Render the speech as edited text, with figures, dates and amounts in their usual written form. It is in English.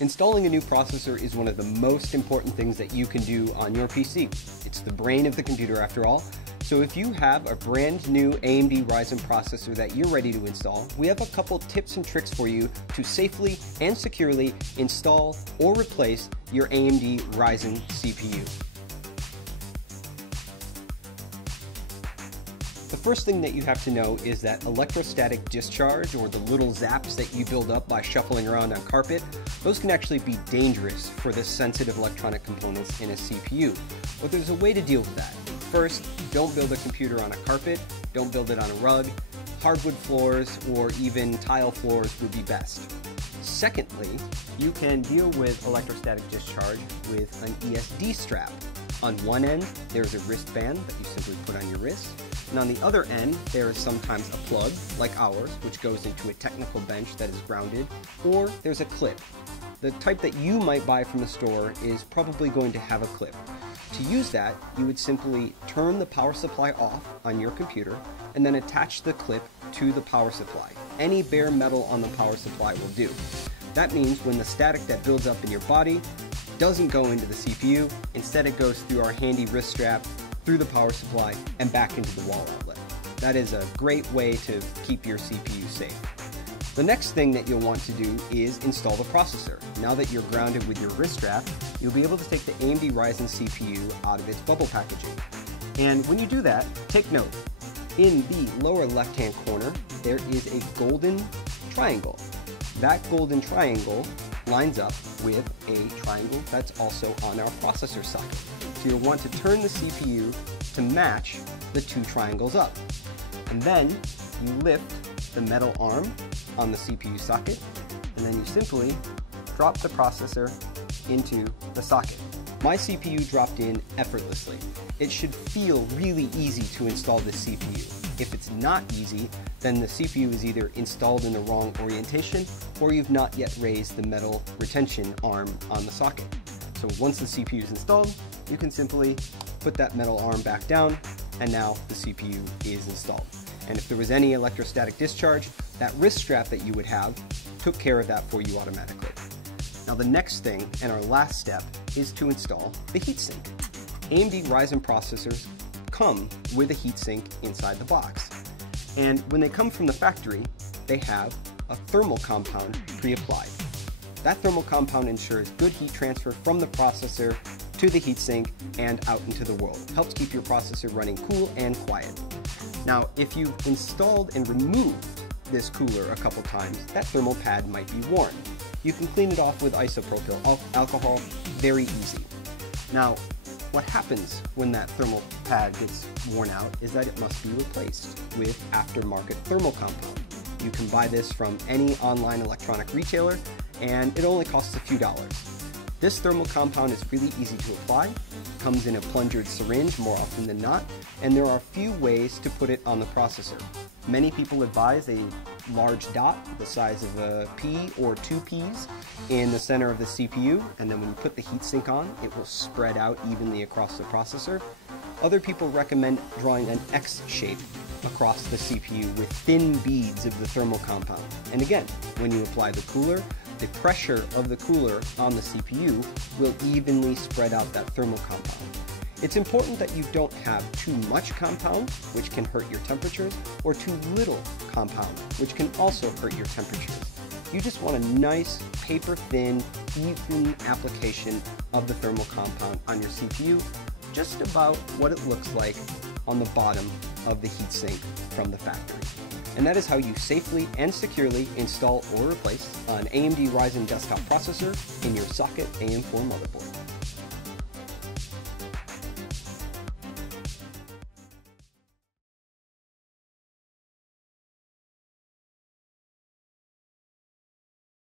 Installing a new processor is one of the most important things that you can do on your PC. It's the brain of the computer after all. So if you have a brand new AMD Ryzen processor that you're ready to install, we have a couple tips and tricks for you to safely and securely install or replace your AMD Ryzen CPU. The first thing that you have to know is that electrostatic discharge, or the little zaps that you build up by shuffling around on carpet, those can actually be dangerous for the sensitive electronic components in a CPU. But there's a way to deal with that. First, don't build a computer on a carpet, don't build it on a rug. Hardwood floors or even tile floors would be best. Secondly, you can deal with electrostatic discharge with an ESD strap. On one end, there's a wristband that you simply put on your wrist. And on the other end, there is sometimes a plug, like ours, which goes into a technical bench that is grounded, or there's a clip. The type that you might buy from the store is probably going to have a clip. To use that, you would simply turn the power supply off on your computer and then attach the clip to the power supply. Any bare metal on the power supply will do. That means when the static that builds up in your body doesn't go into the CPU, instead it goes through our handy wrist strap, through the power supply, and back into the wall outlet. That is a great way to keep your CPU safe. The next thing that you'll want to do is install the processor. Now that you're grounded with your wrist strap, you'll be able to take the AMD Ryzen CPU out of its bubble packaging. And when you do that, take note. In the lower left-hand corner, there is a golden triangle. That golden triangle lines up with a triangle that's also on our processor socket. So you'll want to turn the CPU to match the two triangles up. And then you lift the metal arm on the CPU socket, and then you simply drop the processor into the socket. My CPU dropped in effortlessly. It should feel really easy to install this CPU. If it's not easy, then the CPU is either installed in the wrong orientation or you've not yet raised the metal retention arm on the socket. So once the CPU is installed, you can simply put that metal arm back down, and now the CPU is installed. And if there was any electrostatic discharge, that wrist strap that you would have took care of that for you automatically. Now the next thing, and our last step, is to install the heatsink. AMD Ryzen processors come with a heatsink inside the box. And when they come from the factory, they have a thermal compound pre-applied. That thermal compound ensures good heat transfer from the processor to the heatsink and out into the world. It helps keep your processor running cool and quiet. Now, if you've installed and removed this cooler a couple times, that thermal pad might be worn. You can clean it off with isopropyl alcohol, very easy. Now, what happens when that thermal pad gets worn out is that it must be replaced with aftermarket thermal compound. You can buy this from any online electronic retailer, and it only costs a few dollars. This thermal compound is really easy to apply, comes in a plungered syringe more often than not, and there are a few ways to put it on the processor. Many people advise a large dot the size of a pea or 2 peas in the center of the CPU, and then when you put the heatsink on, it will spread out evenly across the processor. Other people recommend drawing an X shape across the CPU with thin beads of the thermal compound. And again, when you apply the cooler, the pressure of the cooler on the CPU will evenly spread out that thermal compound. It's important that you don't have too much compound, which can hurt your temperatures, or too little compound, which can also hurt your temperatures. You just want a nice, paper-thin, even application of the thermal compound on your CPU, just about what it looks like on the bottom of the heatsink from the factory. And that is how you safely and securely install or replace an AMD Ryzen desktop processor in your socket AM4 motherboard.